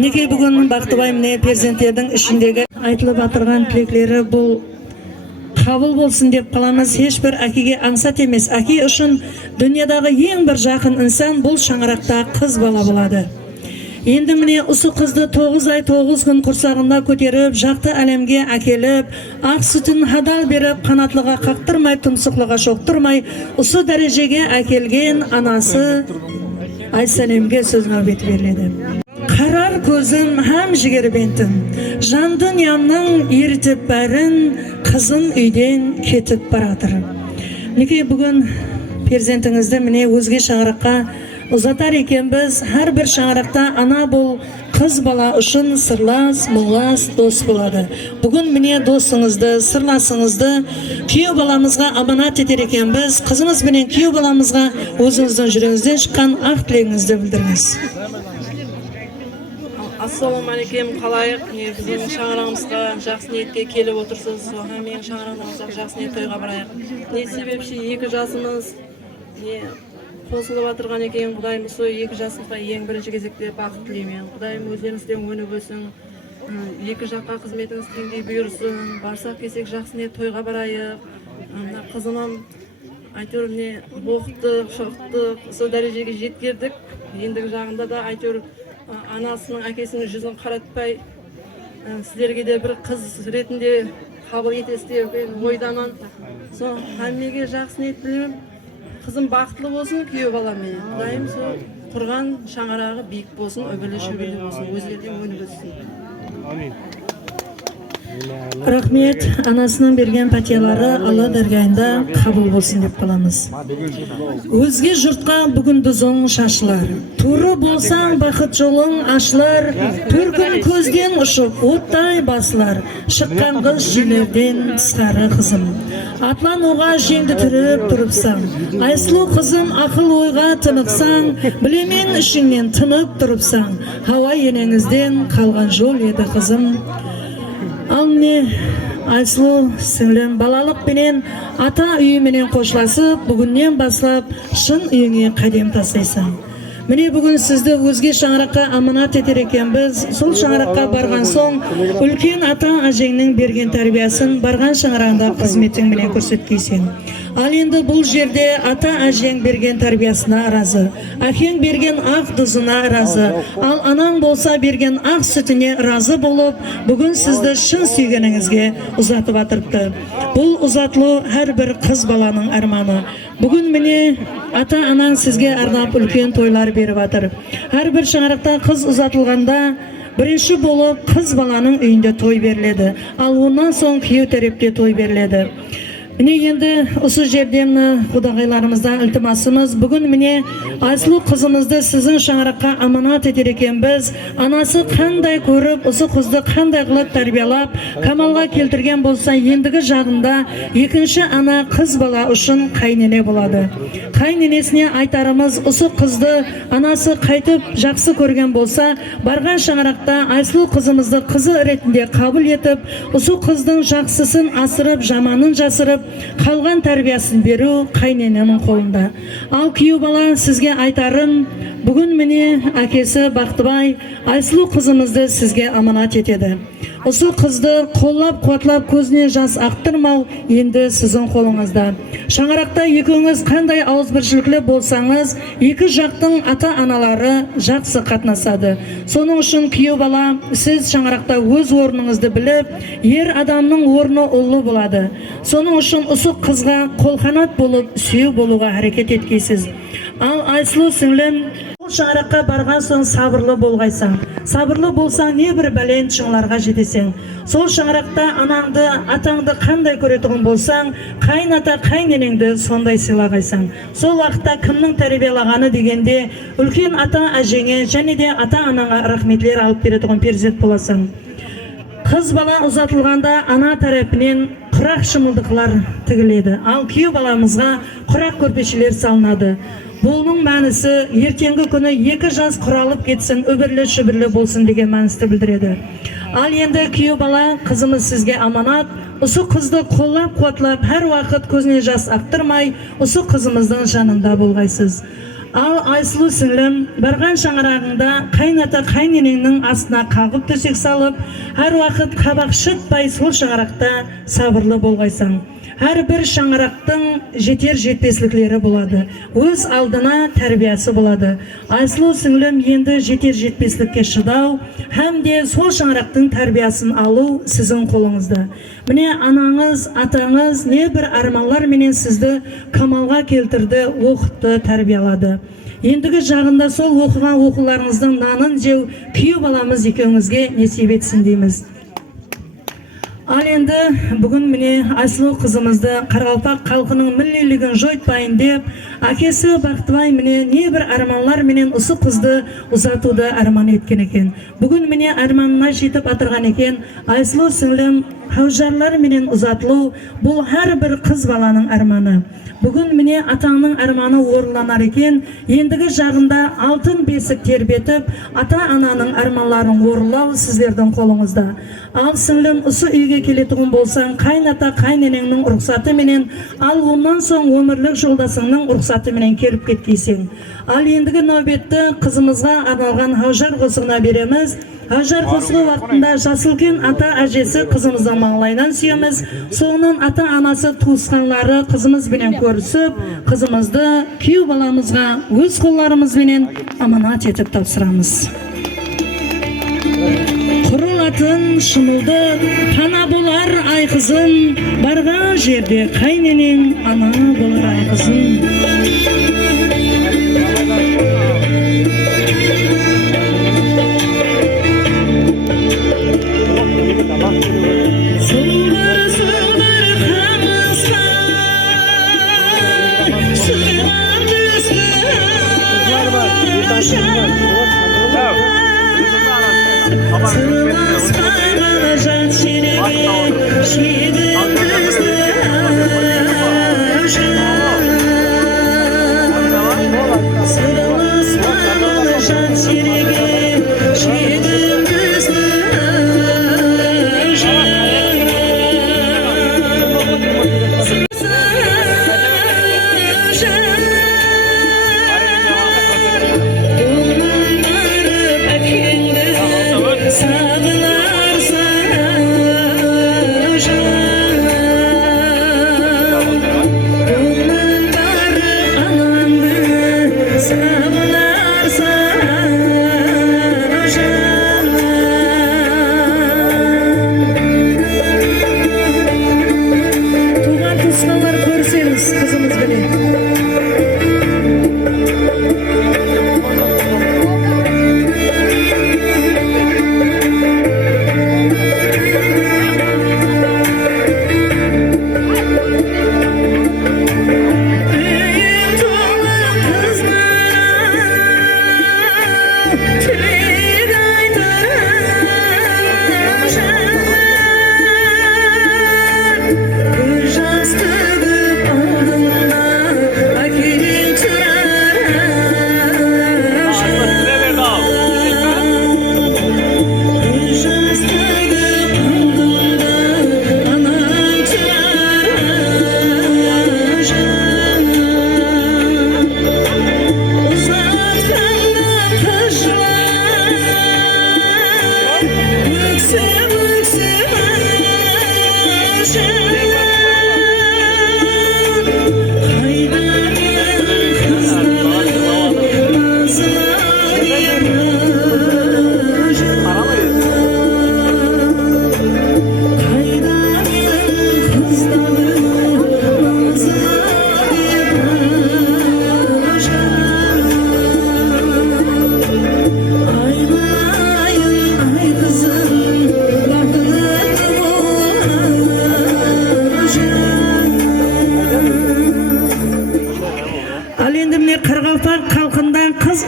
Неге бүгін Бақтыбай міне перзенттердің ішіндегі айтылып атырған тілеклері бұл қабыл болсын деп қаламыз. Ешбір әкеге аңсат емес. Әке үшін дүниядағы ең бір жақын инсан бұл шаңырақта қыз бала болады. Енді міне осы қызды 9 ай 9 күн құрсағында көтеріп, жақты әлемге әкеліп, ақ сүтін хадал беріп, қанатлыға қақтырмай, тұмсықлыға шоқтырмай, осы дәрежеге әкелген анасы Айсәлемге сөз нәубеті беріледі. Қарар көзім һәм жігер бентім, жан дүниямның ерітіп бәрін, қызым үйден кетіп баратыр. Неге бүгін перзентіңізді міне өзге шаңыраққа ұзатар екенбіз. Әр бір шаңырақта ана бұл қыз бала үшін сырлас, мұңлас дос болады. Бүгін міне досыңызды, сырласыңызды күйеу баламызға аманат етер екенбіз. Қызымыз менен күйеу баламызға өзіңіздің жүрегіңізден шыққан ақ тілегіңізді білдіріңіз. Ассалаумағалейкум, қалайық? Біздің шаңырағымызға жақсы ниетке келіп отырсыз. Оған менің шаңырағымызға жақсы ниет тойға барайық. Не себепші 2 жасымыз қосылып отырған екен. Құдайым сол 2 жасымызға ең бірінші кезекте бақыт тілеймін. Құдайым өздеріңізден өніп өсін. 2 жаққа қызметіңіз теңдей бұйырсын. Барсақ келсек жақсы ниет тойға барайық. Қызымым әйтеуір оқыттық, шоқтық, сол дәрежеге жеткердік. Ендігі жағында да әйтеуір анасының, әкесінің жүзін қаратпай, сіздерге де бір қыз ретінде қабыл етесіз деп ойдамын. Сол әммеге жақсы ниет тілеймін. Қызым бақытлы болсын, күйеу баламен. Құдайым сол құрған шаңырағы биік болсын, өбірлі шөбірлі болсын, өздерден өніп өссін. Амин. Рахмет, анасының берген пәтиялары Алла дәргайында қабыл болсын деп қаламыз. Өзге жұртқа бүгін дүзің шашылар, туры болсаң бақыт жолың ашылар, төркін көзден ұшып оттай басылар, шыққан қыз жерлерден сары қызым. Атлан оға жеңді түріп тұрыпсаң, айсылу қызым ақыл ойға тынықсаң, білемен ішіңнен тынып тұрыпсаң, хауа енеңізден қалған жол еді қызым. Ал міне Айсылу сіңлім балалық пенен ата үйіменен қошласып, бүгіннен баслап шын үйіңе қадем тастайсың. Міне бүгін сізді өзге шаңыраққа аманат етер екенбіз. Сол шаңыраққа барған соң үлкен ата әжеңнің берген тәрбиясын барған шаңырағында қызметің менен көрсеткейсің. Ал енді бұл жерде ата әжең берген тәрбиясына разы, әкең берген ақ дұзына разы, ал анаң болса берген ақ сүтіне разы болып, бүгін сізді шын сүйгеніңізге ұзатып атырыпты. Бұл ұзатылу әр бір қыз баланың арманы. Бүгін міне ата-анаң сізге арнап үлкен тойлар беріп атыр. Әр бір шаңырақта қыз ұзатылғанда бірінші болып қыз баланың үйінде той беріледі, ал онан соң күйеу тарапта той беріледі. Міне енді осы жерден құдағайларымызда ілтимасымыз, бүгін міне Айсылу қызымызды сіздің шаңыраққа аманат етер екенбіз. Анасы қандай көріп, осы қызды қандай қылып тәрбиелап, камалға келтірген болса, ендігі жағында екінші ана қыз бала үшін қайнене болады. Қайненесіне айтарымыз, осы қызды анасы қайтып жақсы көрген болса, барған шаңырақта Айсылу қызымызды қызы ретінде қабыл етіп, осы қыздың жақсысын асырып, жаманын жасырып, қалған тәрбиясын беру қайнененің қолында. Ал күйеу бала сізге айтарым, бүгін міне әкесі Бақтыбай Айсылу қызымызды сізге аманат етеді. Осы қызды қоллап қуатлап көзіне жас ақтырмау енді сіздің қолыңызда. Шаңырақта екеуіңіз қандай ауызбіршіліклі болсаңыз, екі жақтың ата-аналары жақсы қатынасады. Соның үшін күйеу бала, сіз шаңырақта өз орныңызды біліп, ер адамның орны ұлы болады. Соның үшін осы қызға қолқанат болып, сүйеу болуға әрекет еткейсіз. Ал Айсылу сіңлім, шаңыраққа барған соң сабырлы болғайсың. Сабырлы болсаң, не бір бәлен шыңларға жетесің. Сол шаңырақта анаңды, атаңды қандай көретұғын болсаң, қайната қайненеңді сондай сыйлағайсың. Сол уақытта кімнің тәрбиелағаны дегенде, үлкен ата әжеңе және де ата анаңа рахметлер алып беретұғын перзент боласың. Қыз бала ұзатылғанда ана тарапынан құрақ шымылдықлар тігіледі, ал күйеу баламызға құрақ көрпешелер салынады. Бұның мәнісі ертеңгі күні 2 жас құралып кетсін, өбірлі шүбірлі болсын деген мәністі білдіреді. Ал енді күйеу бала, қызымыз сізге аманат, осы қызды қоллап қуатлап, әр уақыт көзіне жас ақтырмай, осы қызымыздың жанында болғайсыз. Ал Айсылу сіңлім, барған шаңырағыңда қайната қайненеңнің астына қағып төсек салып, әр уақыт қабақ шытпай сол шаңырақта сабырлы болғайсың. Әрбір шаңырақтың жетер жетпесліклері болады. Өз алдына тәрбиясы болады. Айсылу сіңлім енді жетер жетпеслікке шыдау, һәм де сол шаңырақтың тәрбиясын алу сіздің қолыңызда. Міне анаңыз, атаңыз небір арманлар менен сізді камалға келтірді, оқытты, тәрбиялады. Ендігі жағында сол оқыған оқуларыңыздың нанын жеу күйеу баламыз екеуіңізге несіп етсін дейміз. Ал енді бүгін міне Айсылу қызымызды Қарақалпақ халқының миллилігін жойтпайын деп, әкесі Бақтыбай міне небір арманлар менен осы қызды ұзатуды арман еткен екен. Бүгін міне арманына жетіп атырған екен. Айсылу сіңлім хаужарлар менен ұзатылу бұл әрбір қыз баланың арманы. Бүгін міне атаңның арманы орындалар екен. Ендігі жағында алтын бесік тербетіп, ата-ананың арманларын орындау сіздердің қолыңызда. Ал сіңлім, осы үйге келетұғын болсаң, қайната қайненеңнің рұқсаты менен, ал онан соң өмірлік жолдасыңның рұқсаты менен келіп кеткейсің. Ал ендігі нәубетті қызымызға арналған хаужар қосығына береміз. Хаужар қосығы уақытында жасылкен ата әжесі қызымыздың маңлайынан сүйеміз. Соңынан ата анасы туысқанлары қызымызбенен көрісіп, қызымызды күйеу баламызға өз қолларымызбенен аманат етіп тапсырамыз. Құрылатын шымылды пана болар ай қызым, барған жерде қайненең ана болар ай қызым.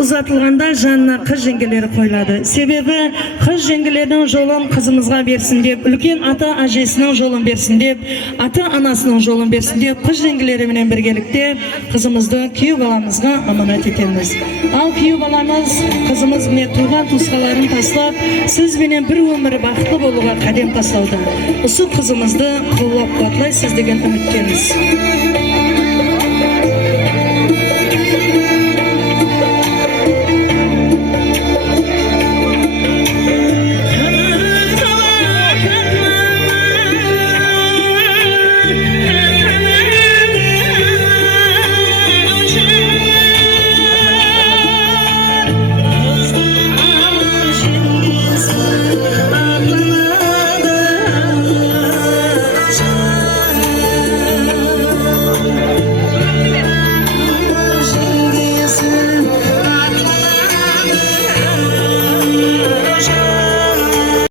ұзатылғанда жанына қыз жеңгелері қойылады. Себебі қыз жеңгелердің жолын қызымызға берсін деп, үлкен ата әжесінің жолын берсін деп, ата анасының жолын берсін деп, қыз жеңгелерімен біргелікте қызымызды күйеу баламызға аманат етеміз. Ал күйеу баламыз қызымыз міне туған туысқаларын тастап, сізбенен бір өмірі бақытты болуға қадам тастауда. Осы қызымызды қолдап қуатлайсыз деген үміттеміз.